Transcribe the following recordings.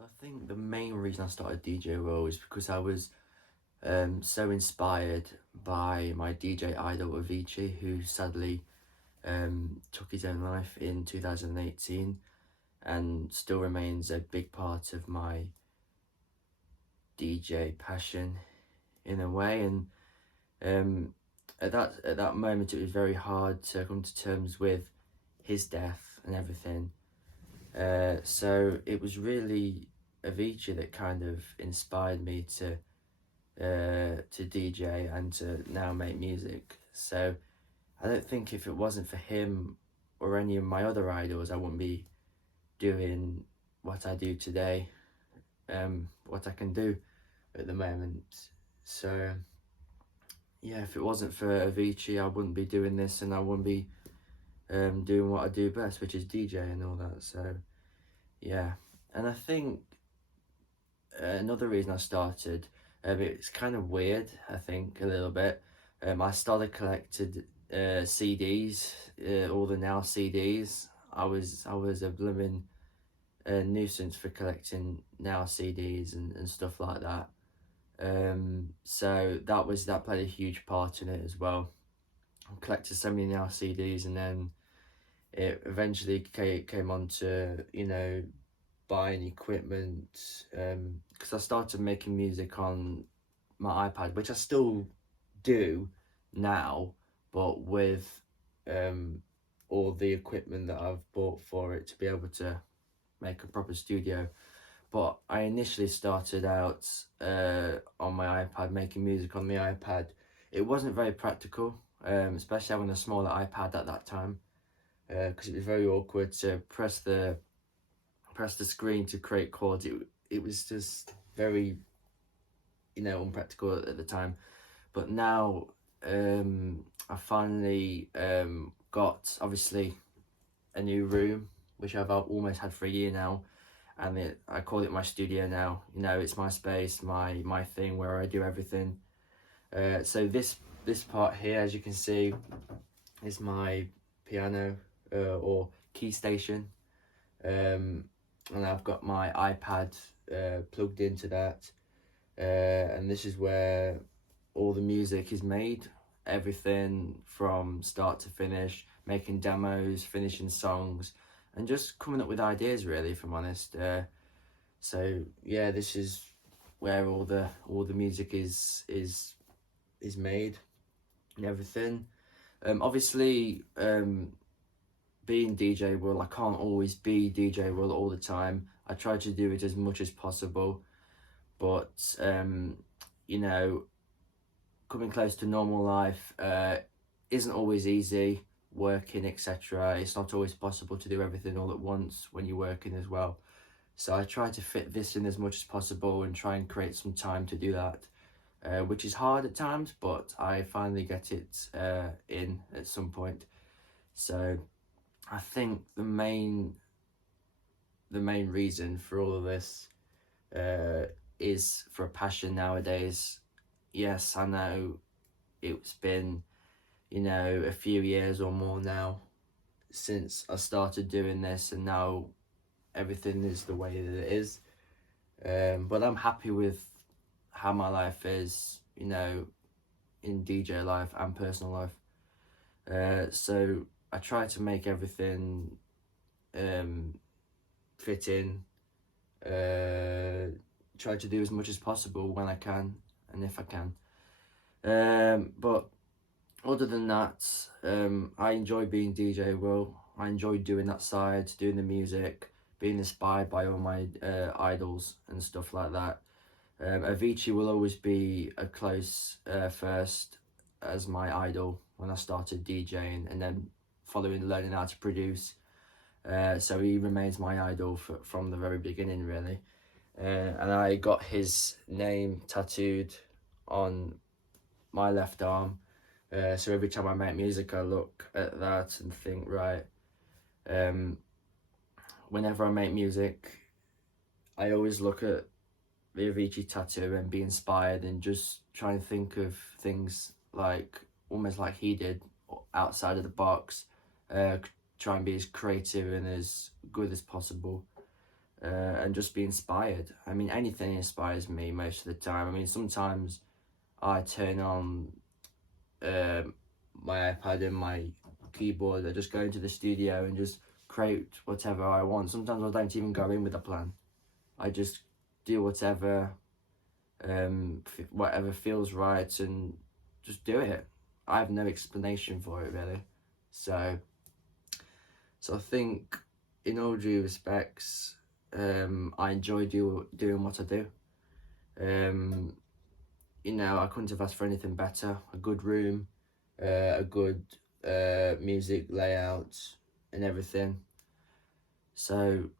So I think the main reason I started DJ World is because I was so inspired by my DJ idol Avicii, who sadly took his own life in 2018 and still remains a big part of my DJ passion in a way. And at that moment, it was very hard to come to terms with his death and everything. So it was really Avicii that kind of inspired me to DJ and to now make music. So I don't think if it wasn't for him or any of my other idols, I wouldn't be doing what I do today, what I can do at the moment. So yeah, if it wasn't for Avicii, I wouldn't be doing this, and I wouldn't be doing what I do best, which is DJ and all that. So yeah, and I think another reason I started, it's kind of weird, I think, a little bit. I started collected CDs, all the Now CDs. I was a blooming nuisance for collecting Now CDs and stuff like that. So that played a huge part in it as well. I collected so many Now CDs, and then it eventually came on to, buying equipment, because I started making music on my iPad, which I still do now, but with all the equipment that I've bought for it to be able to make a proper studio. But I initially started out on my iPad, making music on the iPad. It wasn't very practical, especially having a smaller iPad at that time, because it was very awkward to press the screen to create chords. It was just very, unpractical at the time. But now I finally got, obviously, a new room, which I've almost had for a year now, and I call it my studio now. It's my space, my thing where I do everything. So this part here, as you can see, is my piano or key station. And I've got my iPad plugged into that, and this is where all the music is made, everything from start to finish, making demos, finishing songs, and just coming up with ideas, really, if I'm honest. So yeah, this is where all the music is made and everything. Obviously, being DJ Will, I can't always be DJ Will all the time. I try to do it as much as possible, but coming close to normal life isn't always easy. Working, etc. It's not always possible to do everything all at once when you're working as well. So I try to fit this in as much as possible and try and create some time to do that, which is hard at times, but I finally get it in at some point. So I think the main reason for all of this is for a passion nowadays. Yes, I know it's been, a few years or more now since I started doing this, and now everything is the way that it is. But I'm happy with how my life is, in DJ life and personal life. So I try to make everything fit in, try to do as much as possible when I can and if I can. But other than that, I enjoy being DJ Will. I enjoy doing that side, doing the music, being inspired by all my idols and stuff like that. Avicii will always be a close first as my idol when I started DJing, and then following learning how to produce. So he remains my idol from the very beginning, really. And I got his name tattooed on my left arm. So every time I make music, I look at that and think, right, whenever I make music, I always look at the Avicii tattoo and be inspired and just try and think of things like, almost like he did, outside of the box, try and be as creative and as good as possible. and just be inspired. I mean, anything inspires me most of the time. I mean, sometimes I turn on my iPad and my keyboard. I just go into the studio and just create whatever I want. Sometimes I don't even go in with a plan. I just do whatever whatever feels right and just do it. I have no explanation for it really. So I think in all due respects, I enjoy doing what I do. You know, I couldn't have asked for anything better. A good room, a good music layout and everything. So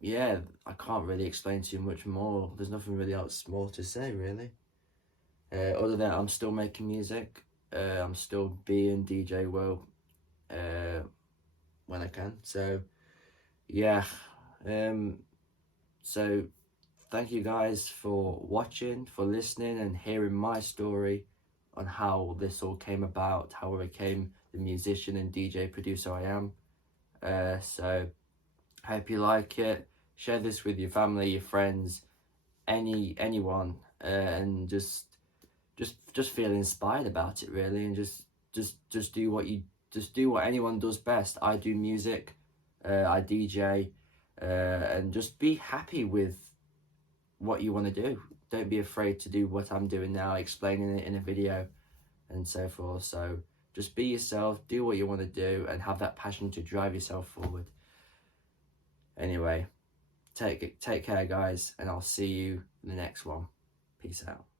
yeah, I can't really explain too much more. There's nothing really else more to say really. Other than that, I'm still making music. I'm still being DJ Will when I can. So yeah, so thank you guys for watching, for listening and hearing my story on how this all came about, how I became the musician and DJ producer I am. So I hope you like it. Share this with your family, your friends, anyone, and just feel inspired about it really, and just do what anyone does best. I do music, I DJ, and just be happy with what you want to do. Don't be afraid to do what I'm doing now, explaining it in a video and so forth. So just be yourself, do what you want to do, and have that passion to drive yourself forward. Anyway, take care guys, and I'll see you in the next one. Peace out.